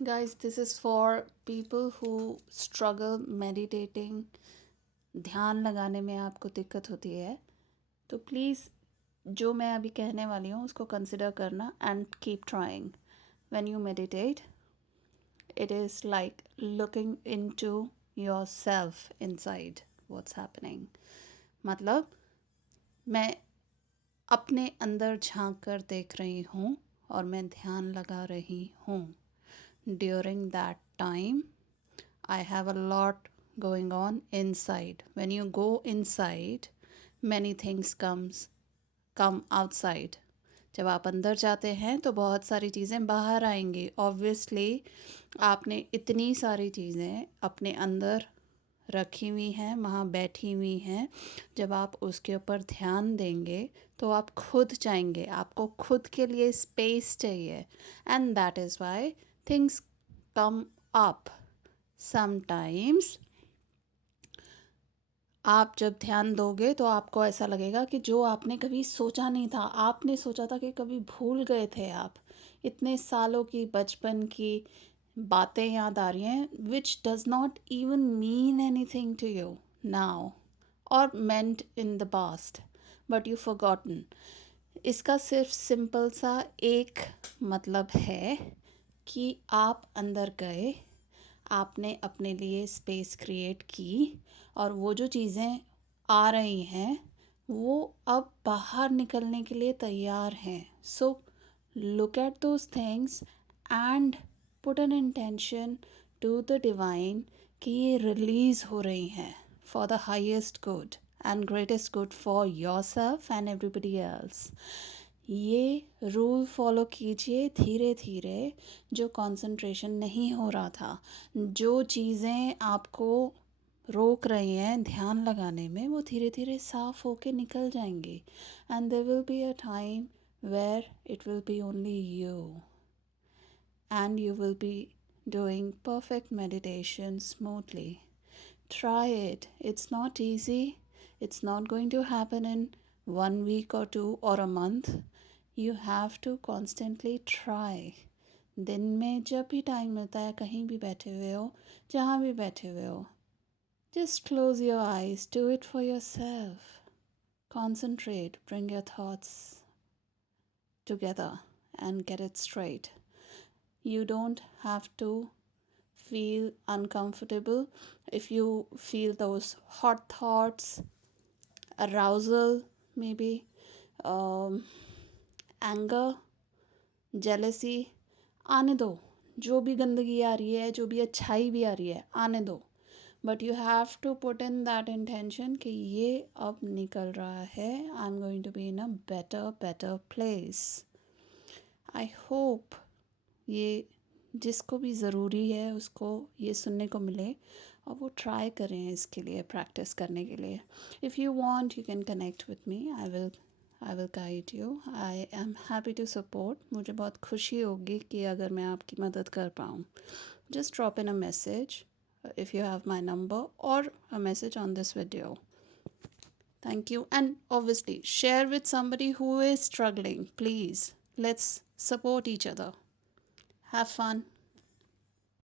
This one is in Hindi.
Guys, this is for people who struggle meditating. ध्यान लगाने में आपको दिक्कत होती है तो प्लीज़ जो मैं अभी कहने वाली हूँ उसको कंसिडर करना and keep trying. When you meditate it is like looking into yourself inside what's happening. मतलब मैं अपने अंदर झांक कर देख रही हूँ और मैं ध्यान लगा रही हूँ. During that time I have a lot going on inside. When you go inside, many things come outside. जब आप अंदर जाते हैं तो बहुत सारी चीज़ें बाहर आएंगी. ऑब्वियसली आपने इतनी सारी चीज़ें अपने अंदर रखी हुई हैं, वहाँ बैठी हुई हैं. जब आप उसके ऊपर ध्यान देंगे तो आप खुद चाहेंगे, आपको खुद के लिए स्पेस चाहिए. And that is why things come up. Sometimes आप जब ध्यान दोगे तो आपको ऐसा लगेगा कि जो आपने कभी सोचा नहीं था, आपने सोचा था कि कभी भूल गए थे आप. इतने सालों की बचपन की बातें याद आ रही हैं which does not even mean anything to you now और meant in the past but you forgotten. इसका सिर्फ सिंपल सा एक मतलब है कि आप अंदर गए, आपने अपने लिए स्पेस क्रिएट की और वो जो चीज़ें आ रही हैं वो अब बाहर निकलने के लिए तैयार हैं. So look at those things and put an intention to the divine कि ये रिलीज़ हो रही हैं for the highest good and greatest good for yourself and everybody else. ये रूल फॉलो कीजिए धीरे धीरे. जो कंसंट्रेशन नहीं हो रहा था, जो चीज़ें आपको रोक रही हैं ध्यान लगाने में, वो धीरे धीरे साफ होके निकल जाएंगी. And there will be a time where it will be only you and you will be doing perfect meditation smoothly. Try it. It's not easy. It's not going to happen in 1 week or 2 or a month. You have to constantly try. दिन में जब भी टाइम मिलता है, कहीं भी बैठे हुए हो, जहाँ भी बैठे हुए हो, just close your eyes. Do it for yourself. Concentrate. Bring your thoughts together and get it straight. You don't have to feel uncomfortable. If you feel those hot thoughts, arousal, maybe anger, jealousy, आने दो. जो भी गंदगी आ रही है, जो भी अच्छाई भी आ रही है, आने दो. But you have to put in that intention कि ये अब निकल रहा है. I am going to be in a better place. I hope ये जिसको भी ज़रूरी है उसको ये सुनने को मिले और वो ट्राई करें इसके लिए, प्रैक्टिस करने के लिए. If you want you can connect with me. I will guide you. I am happy to support. मुझे बहुत खुशी होगी कि अगर मैं आपकी मदद कर पाऊँ. Just drop in a message if you have my number or a message on this video. Thank you. And obviously share with somebody who is struggling. Please, let's support each other. Have fun.